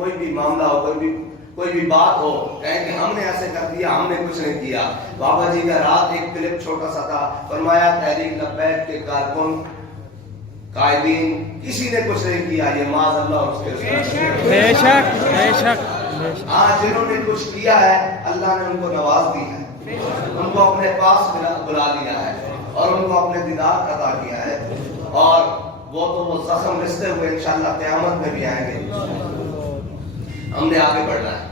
کوئی بھی معاملہ ہو, کوئی بھی بات ہو, کہیں کہ ہم نے ایسے کر دیا, ہم نے کچھ نہیں کیا. بابا جی کا رات ایک کلپ چھوٹا سا تھا, فرمایا تحریک لبیک کے کارکن قائدین کسی نے کچھ نہیں کیا, یہ معاذ اللہ اور اس کے رسول. بے شک بے شک. ہاں جنہوں نے کچھ کیا ہے اللہ نے ان کو نواز دی ہے, ان کو اپنے پاس بلا لیا ہے اور ان کو اپنے دیدار عطا کیا ہے, اور وہ تو وہ زخم رستے ہوئے انشاءاللہ قیامت میں بھی آئیں گے. ہم نے آگے بڑھنا ہے,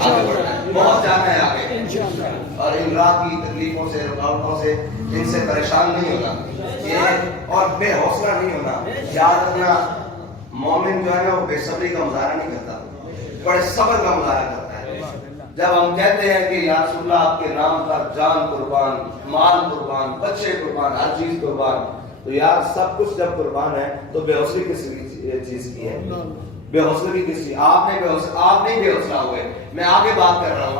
آگے بڑھنا ہے, بہت جانا ہے آگے, اور ان رات کی تکلیفوں سے, رکاوٹوں سے, ان سے پریشان نہیں ہونا یہ, اور بے حوصلہ نہیں ہونا. یاد رکھنا مومن جو ہے نا وہ بے صبری کا مظاہرہ نہیں کرتا, بڑے صبر کا مظاہرہ کرتا ہے. جب ہم کہتے ہیں کہ یا رسول اللہ آپ کے نام پر جان قربان, مال قربان, بچے قربان, ہر چیز قربان, تو یار سب کچھ جب قربان ہے تو بے حوصلے کس چیز کی ہے؟ بے حوصلے کی کس چیز؟ آپ نہیں بے حوصلہ ہوئے, میں آگے بات کر رہا ہوں.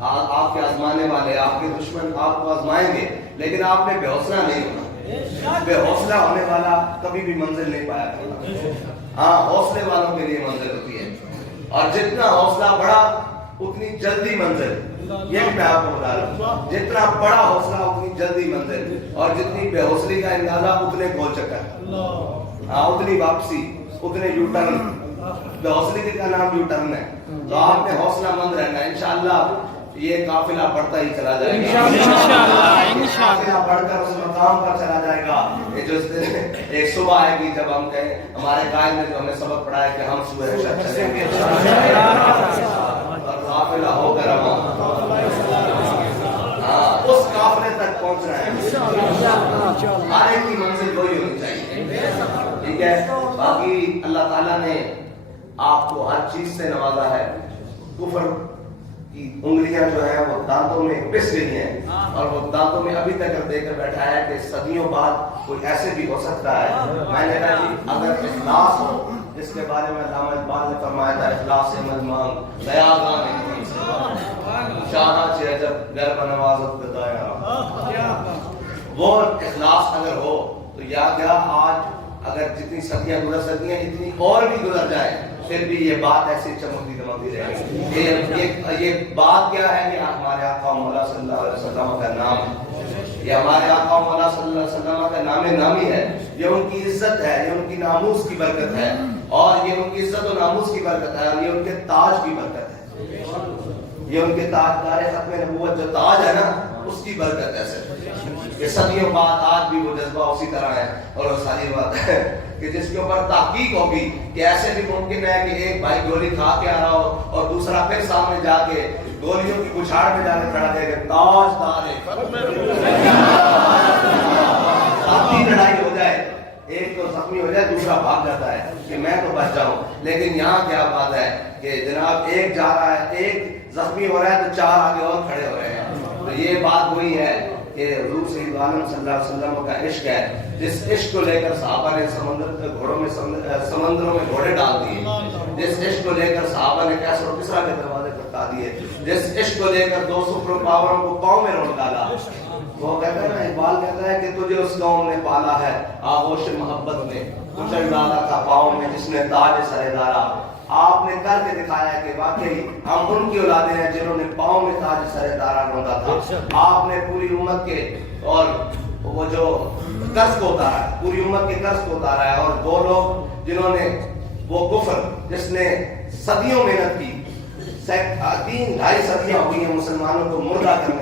آپ کے آزمانے والے, آپ کے دشمن آپ کو آزمائیں گے, لیکن آپ نے بے حوصلہ نہیں ہونا. بے حوصلہ ہونے والا کبھی بھی منزل نہیں پایا کرتا. ہاں حوصلے والوں کے لیے منزل ہوتی ہے, اور جتنا حوصلہ بڑا اتنی جلدی منزل. یہ بھی میں آپ کو بتا رہا ہوں, جتنا بڑا حوصلہ اتنی جلدی منزل, اور جتنی بے حوصلی کا اندازہ اتنے گول چکر, ہاں اتنی واپسی, اتنے یو ٹرن. بے حوصلے کا نام یو ٹرن ہے. تو آپ نے حوصلہ مند رہنا, انشاءاللہ یہ قافلہ بڑھتا ہی چلا جائے گا, قافلہ بڑھ کر اس مقام پر چلا جائے گا. یہ جو ایک صبح آئے گی جب ہم کہیں, ہمارے قائد نے جو ہمیں سبق پڑھایا کہ ہم صبح حشر چلیں گے, اور قافلہ ہو کر اس قافلے تک پہنچنا ہے. ہر ایک کی منزل وہی ہونی چاہیے, ٹھیک ہے. باقی اللہ تعالیٰ نے آپ کو ہر چیز سے نوازا ہے. کفر کی انگلیاں جو ہیں وہ دانتوں میں پس گئی ہیں, اور وہ دانتوں میں ابھی تک دے کر بیٹھا ہے کہ صدیوں بعد کوئی ایسے بھی ہو سکتا ہے. میں نے کہا کہ اگر اخلاص ہو, جس کے بارے میں علامہ اقبال نے فرمایا تھا, اخلاص مجمع بیاغان شاہ جب گھر بنوازت بدایا, وہ اخلاص اگر ہو تو یاد کیا, آج اگر جتنی صدیاں گزر سکتی ہیں اتنی اور بھی گزر جائے, پھر بھی یہ بات ایسی چمکتی دمکتی رہے گی. یہ بات کیا ہے کہ ہمارے آقا مولا صلی اللہ علیہ وسلم کا نام ہے, یہ ہمارے آقا مولا صلی اللہ علیہ وسلم کا نام نامی ہے. یہ ان کی عزت ہے, یہ ان کی ناموس کی برکت ہے, اور یہ ان کی عزت و ناموس کی برکت ہے, اور یہ ان کے تاج کی برکت ہے. یہ ان کے تاجدار ختم نبوت جو تاج ہے نا, اس کی برکت ہے. صرف یہ صدیوں بعد آج بھی وہ جذبہ اسی طرح ہے. اور وہ ساری بات ہے کہ جس کے اوپر تحقیق ہوگی کہ ایسے بھی ممکن ہے کہ ایک بھائی گولی کھا کے آ رہا ہو اور دوسرا پھر سامنے جا کے گولیوں کی بچھاڑ میں جا کے کھڑا دے گا, تاجدار ہے. لڑائی ہو جائے, ایک تو زخمی ہو جائے, دوسرا بھاگ جاتا ہے کہ میں تو بچ جاؤں. لیکن یہاں کیا بات ہے کہ جناب ایک جا رہا ہے, ایک زخمی ہو رہا ہے تو چار آگے اور کھڑے ہو رہے ہیں. تو یہ بات وہی ہے کہ حضور سید عالم صلی اللہ علیہ وسلم کا عشق ہے, جس عشق کو لے کر صحابہ نے سمندروں میں گھوڑے ڈال دیے, جس عشق کو لے کر صحابہ نے کیسر و کسریٰ کے دروازے کھٹکا دیے, جس عشق کو لے کر 200 سپر پاوروں کو پاؤں میں روک ڈالا. وہ کہتا ہے نا, اقبال کہتا ہے کہ تجھے اس قوم نے پالا ہے آغوش محبت میں, کچل ڈالا تھا پاؤں میں جس نے تاج سر دارا. آپ نے کر کے دکھایا کہ واقعی ہم ان کی اولادیں ہیں جنہوں نے پاؤں میں تاج سر دارا ڈھونڈا تھا. آپ نے پوری امت کے اور وہ جو قرض کو اتارا ہے, پوری امت کے قرض کو اتارا ہے. اور وہ لوگ جنہوں نے وہ کفر جس نے صدیوں محنت کی, 3-2.5 صدیاں ہو گئی ہیں مسلمانوں کو مردہ کرنے